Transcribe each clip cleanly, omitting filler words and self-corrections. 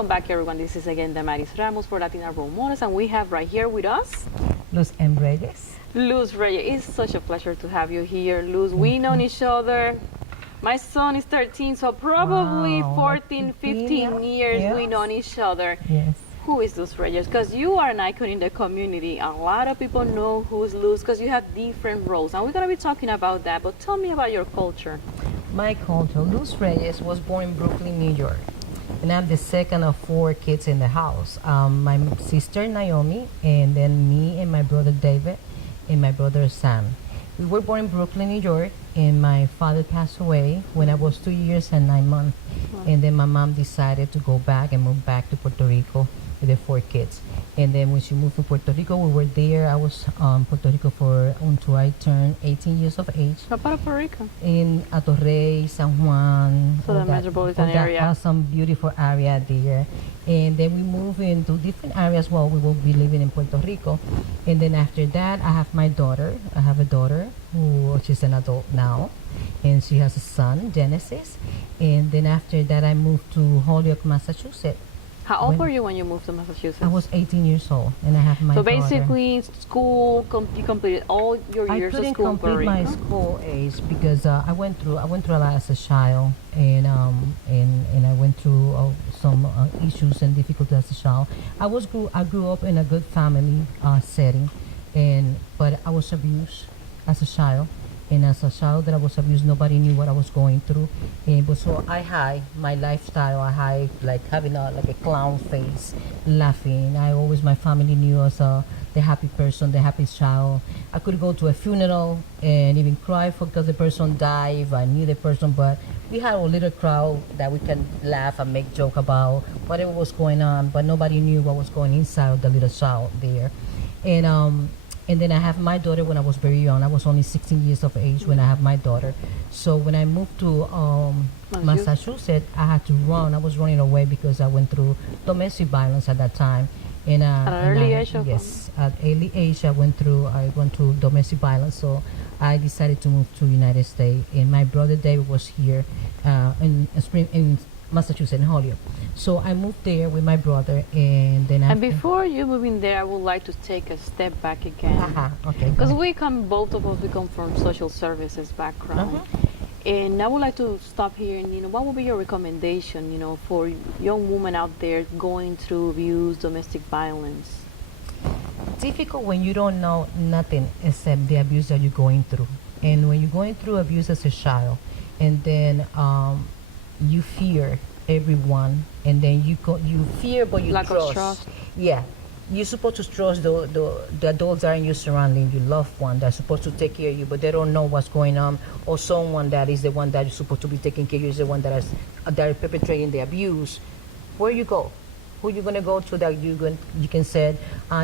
Welcome back, everyone. This is again Damaris Ramos for Latina Role Models, and we have right here with us Luzs and Reyes. Luzs Reyes. It's such a pleasure to have you here, Luzs. We known each other. My son is 13, so probably Wow, 14, like 15 years yes. we known each other. Yes. Who is Luzs Reyes? Because you are an icon in the community. A lot of people know who's Luzs because you have different roles, and we're going to be talking about that. But tell me about your culture. My culture, Luzs Reyes was born in Brooklyn, New York. And I'm the second of 4 kids in the house. My sister Naomi, and then me and my brother David, and my brother Sam. We were born in Brooklyn, New York, and my father passed away when I was 2 years and 9 months. Wow. And then my mom decided to go back and move back to Puerto Rico with the 4 kids. And then when she moved to Puerto Rico, we were there. I was Puerto Rico for until I turned 18 years of age. What part of Puerto Rico? In Reyes, San Juan. So the metropolitan area. Awesome, beautiful area there. And then we moved into different areas while we will be living in Puerto Rico. And then after that, I have my daughter. I have a daughter who she's an adult now. And she has a son, Genesis. And then after that, I moved to Holyoke, Massachusetts. How old were you when you moved to Massachusetts? I was 18 years old, and I have my So daughter. basically, school, you completed all your years of school in Puerto couldn't complete Rico? my school age because I went through a lot as a child, and I went through some issues and difficulties as a child. I grew up in a good family setting, but I was abused as a child. And as a child that I was abused, nobody knew what I was going through. But so I hide my lifestyle. I hide like having like a clown face, laughing. My family knew as the happy person, the happy child. I could go to a funeral and even cry because the person died if I knew the person. But we had a little crowd that we can laugh and make joke about whatever was going on. But nobody knew what was going inside the little child there. And then I have my daughter when I was very young. I was only 16 years of age when I have my daughter. So when I moved to Massachusetts, I had to run. I was running away because I went through domestic violence at that time. And, at an early age? Yes, at early age I went through domestic violence. So I decided to move to United States. And my brother David was here in Massachusetts, in Holyoke. So I moved there with my brother, and then And before you move in there, I would like to take a step back again. Okay. Because both of us, we come from social services background. And I would like to stop here and, what would be your recommendation, for young women out there going through abuse, domestic violence? Difficult when you don't know nothing except the abuse that you're going through. And when you're going through abuse as a child, and then you fear everyone, and then you fear, but you trust. Yeah, you're supposed to trust the adults that are in your surrounding, your loved one that's supposed to take care of you, but they don't know what's going on, or someone that is the one that is supposed to be taking care of you is the one that are perpetrating the abuse. Where you go? Who you gonna go to that you can say,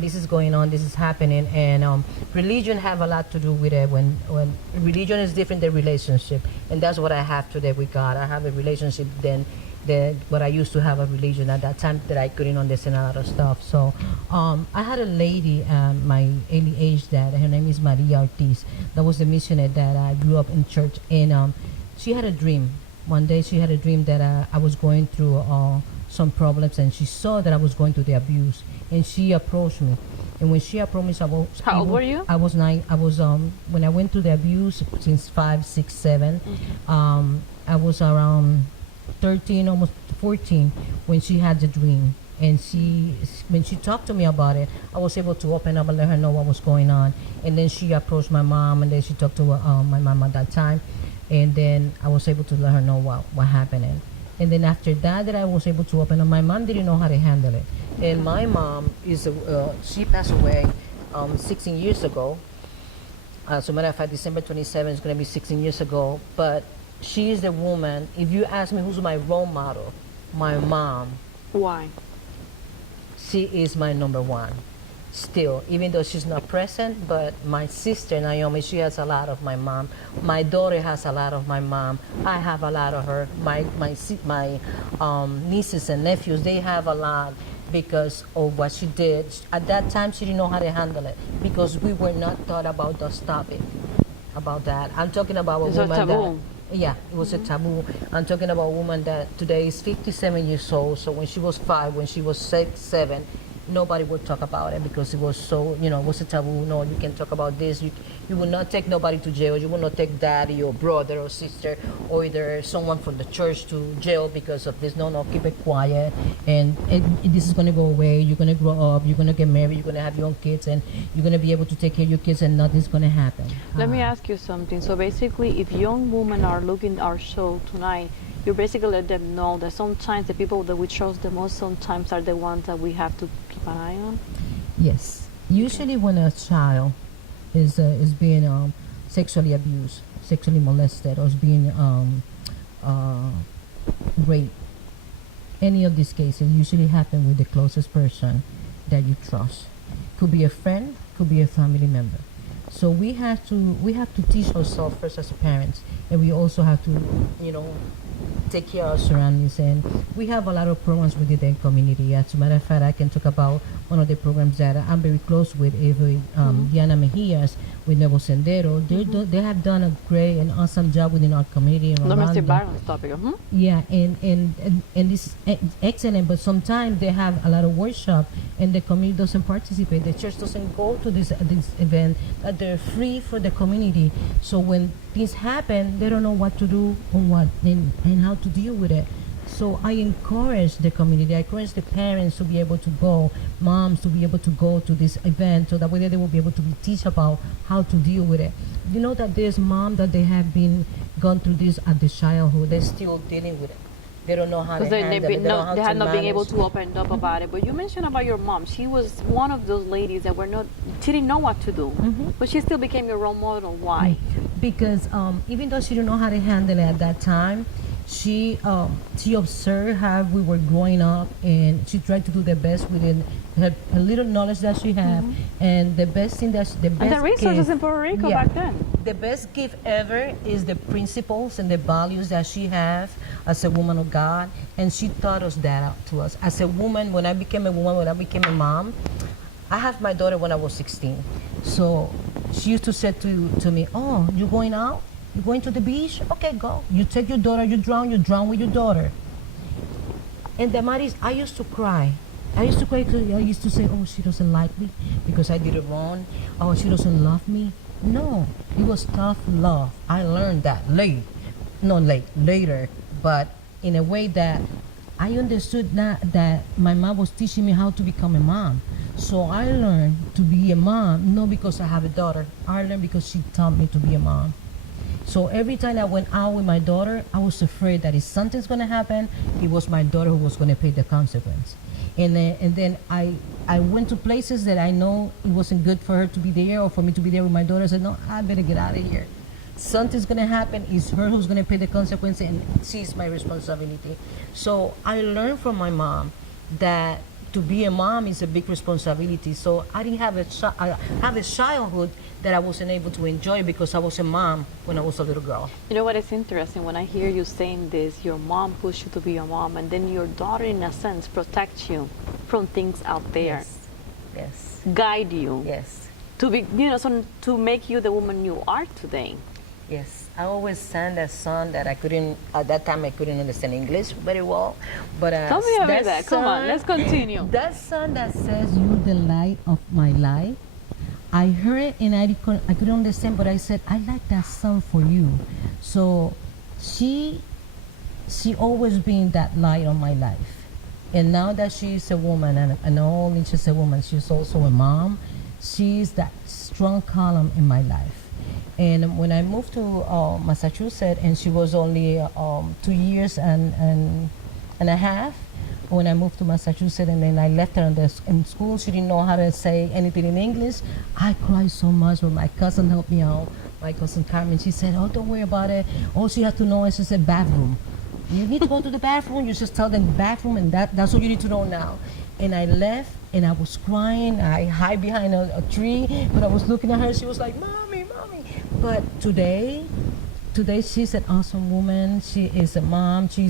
this is going on, this is happening, and religion have a lot to do with it. When religion is different than relationship, and that's what I have today with God. I have a relationship than what I used to have a religion at that time that I couldn't understand a lot of stuff. So I had a lady my early age that her name is Maria Ortiz. That was the missionary that I grew up in church, and she had a dream. One day she had a dream that I was going through some problems, and she saw that I was going through the abuse, and she approached me. And when she approached me, How old were you? I was 9. I was when I went through the abuse since 5, 6, 7. I was around 13, almost 14, when she had the dream. And when she talked to me about it, I was able to open up and let her know what was going on. And then she approached my mom, and then she talked to my mom at that time. And then I was able to let her know what happened. And then after that I was able to open up. My mom didn't know how to handle it. And my mom she passed away 16 years ago. As a matter of fact, December 27 is going to be 16 years ago. But she is the woman, if you ask me who's my role model, my mom. Why? She is my number one. Still, even though she's not present, but my sister Naomi, she has a lot of my mom. My daughter has a lot of my mom. I have a lot of her. My nieces and nephews, they have a lot because of what she did. At that time, she didn't know how to handle it because we were not taught about the topic, about that. I'm talking about a It's a woman taboo. Yeah, it was a taboo. I'm talking about a woman that today is 57 years old. So when she was 5, when she was 6, 7, nobody would talk about it because it was so, it was a taboo. No, you can talk about this. You will not take nobody to jail. You will not take daddy or brother or sister or either someone from the church to jail because of this. No, no, keep it quiet. And this is going to go away. You're going to grow up. You're going to get married. You're going to have your own kids. And you're going to be able to take care of your kids and nothing's going to happen. Let me ask you something. So basically, if young women are looking our show tonight, you basically let them know that sometimes the people that we trust the most sometimes are the ones that we have to keep an eye on. Yes. Usually when a child is being sexually abused, sexually molested, or is being raped, any of these cases usually happen with the closest person that you trust. Could be a friend, could be a family member. So we have to teach ourselves first as parents, and we also have to, take care of our surroundings. And we have a lot of programs within the community. As a matter of fact, I can talk about one of the programs that I'm very close with, Diana Mejias with Nuevo Sendero. They have done a great and awesome job within our community. Domestic violence topic. Yeah, and this is excellent, but sometimes they have a lot of workshop and the community doesn't participate. The church doesn't go to this event. They're free for the community. So when things happen, they don't know what to do and how to deal with it. So I encourage the community, I encourage the parents to be able to go, moms to be able to go to this event, so that way they will be able to be teach about how to deal with it. You know that there's mom that they have been gone through this at the childhood, they're still dealing with it. They don't know how to handle it. They had not been able to open up about it. But you mentioned about your mom. She was one of those ladies that she didn't know what to do. But she still became your role model. Why? Because even though she didn't know how to handle it at that time, she observed how we were growing up, and she tried to do the best within her little knowledge that she had. And the best thing and the resources in Puerto Rico back then. The best gift ever is the principles and the values that she has as a woman of God, and she taught us that out to us. As a woman, when I became a woman, when I became a mom, I have my daughter when I was 16. So she used to say to me, "Oh, you going out? You going to the beach? Okay, go. You take your daughter, you drown with your daughter." And the matter is, I used to cry. I used to cry because I used to say, "Oh, she doesn't like me because I did it wrong. Oh, she doesn't love me." No, it was tough love. I learned that later, but in a way that I understood that my mom was teaching me how to become a mom. So I learned to be a mom, not because I have a daughter. I learned because she taught me to be a mom. So every time I went out with my daughter, I was afraid that if something's going to happen, it was my daughter who was going to pay the consequence. And then I went to places that I know it wasn't good for her to be there or for me to be there with my daughter. I said, "No, I better get out of here. Something's going to happen. It's her who's going to pay the consequence, and she's my responsibility." So I learned from my mom that to be a mom is a big responsibility. So I didn't have a childhood that I wasn't able to enjoy because I was a mom when I was a little girl. You know what is interesting? When I hear you saying this, your mom pushed you to be a mom, and then your daughter, in a sense, protects you from things out there. Yes. Guide you. Yes. To be, to make you the woman you are today. Yes. I always sang that song that at that time I couldn't understand English very well. But tell me about that. Come on, let's continue. That song that says, "You're the light of my life," I heard it and I couldn't understand, but I said, "I like that song for you." So she always been that light of my life. And now that she's a woman, and not only she's a woman, she's also a mom, she's that strong column in my life. And when I moved to Massachusetts, and she was only 2 years and a half, when I moved to Massachusetts, and then I left her in school, she didn't know how to say anything in English. I cried so much, but my cousin helped me out. My cousin Carmen, she said, "Oh, don't worry about it. All she has to know is just a bathroom. You need to go to the bathroom, you just tell them bathroom, and that's all you need to know now." And I left, and I was crying. I hid behind a tree, but I was looking at her. She was like, "Mommy, Mommy." But today, today she's an awesome woman. She is a mom. She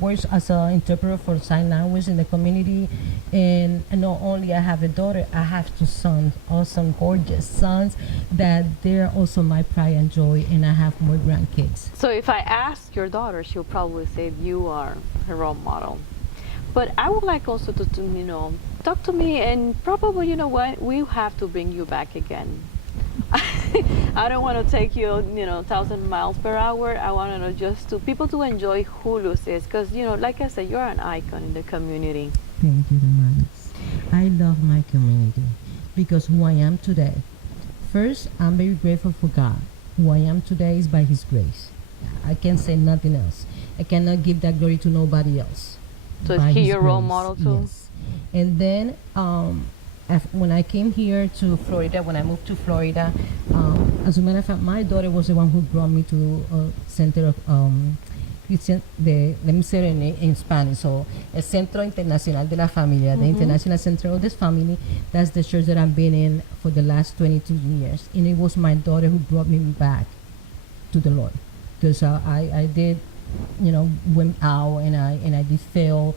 works as an interpreter for sign language in the community. And not only I have a daughter, I have two sons, awesome, gorgeous sons that they're also my pride and joy. And I have more grandkids. So if I ask your daughter, she'll probably say you are her role model. But I would like also to talk to me, and probably, you know what, we have to bring you back again. I don't want to take you, 1,000 miles per hour. I want to know just to people to enjoy who Luzs is, because, like I said, you're an icon in the community. Thank you, Damaris. I love my community because who I am today. First, I'm very grateful for God. Who I am today is by His grace. I can't say nothing else. I cannot give that glory to nobody else. So is he your role model too? Yes. And then when I came here to Florida, when I moved to Florida, as a matter of fact, my daughter was the one who brought me to a center of Christian, let me say it in Spanish, so el Centro Internacional de la Familia, the International Center of this Family. That's the church that I've been in for the last 22 years. And it was my daughter who brought me back to the Lord. Because I did, went out and I did fail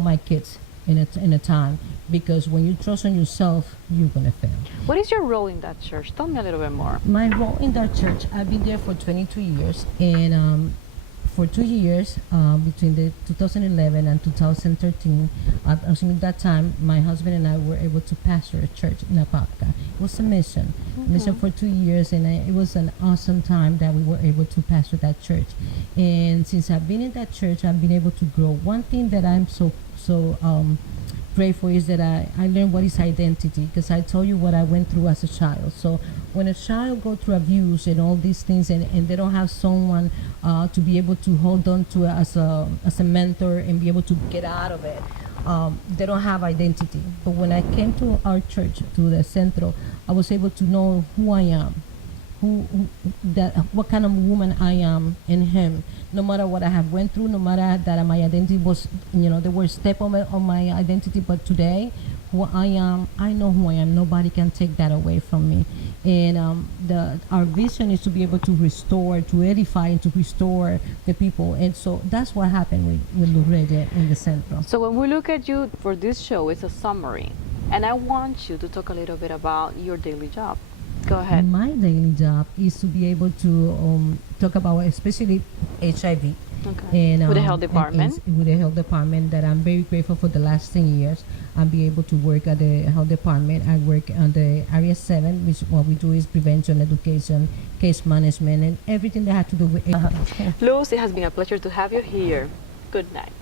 my kids in a time, because when you trust on yourself, you're gonna fail. What is your role in that church? Tell me a little bit more. My role in that church, I've been there for 22 years, and for 2 years, between the 2011 and 2013, at that time, my husband and I were able to pastor a church in Apopka. It was a mission for 2 years, and it was an awesome time that we were able to pastor that church. And since I've been in that church, I've been able to grow. One thing that I'm so grateful is that I learned what is identity, because I told you what I went through as a child. So when a child go through abuse and all these things, and they don't have someone to be able to hold on to as a mentor and be able to get out of it, they don't have identity. But when I came to our church, to the Centro, I was able to know who I am, what kind of woman I am in Him. No matter what I have went through, no matter that my identity was, there were steps on my identity, but today, who I am, I know who I am. Nobody can take that away from me. And our vision is to be able to restore, to edify, and to restore the people. And so that's what happened with Luzs in the Centro. So when we look at you for this show, it's a summary. And I want you to talk a little bit about your daily job. Go ahead. My daily job is to be able to talk about especially HIV. Okay. And, with the health department. With the health department, that I'm very grateful for the last 10 years. I'll be able to work at the health department. I work on the Area 7, which what we do is prevention, education, case management, and everything that has to do with Luzs, it has been a pleasure to have you here. Good night.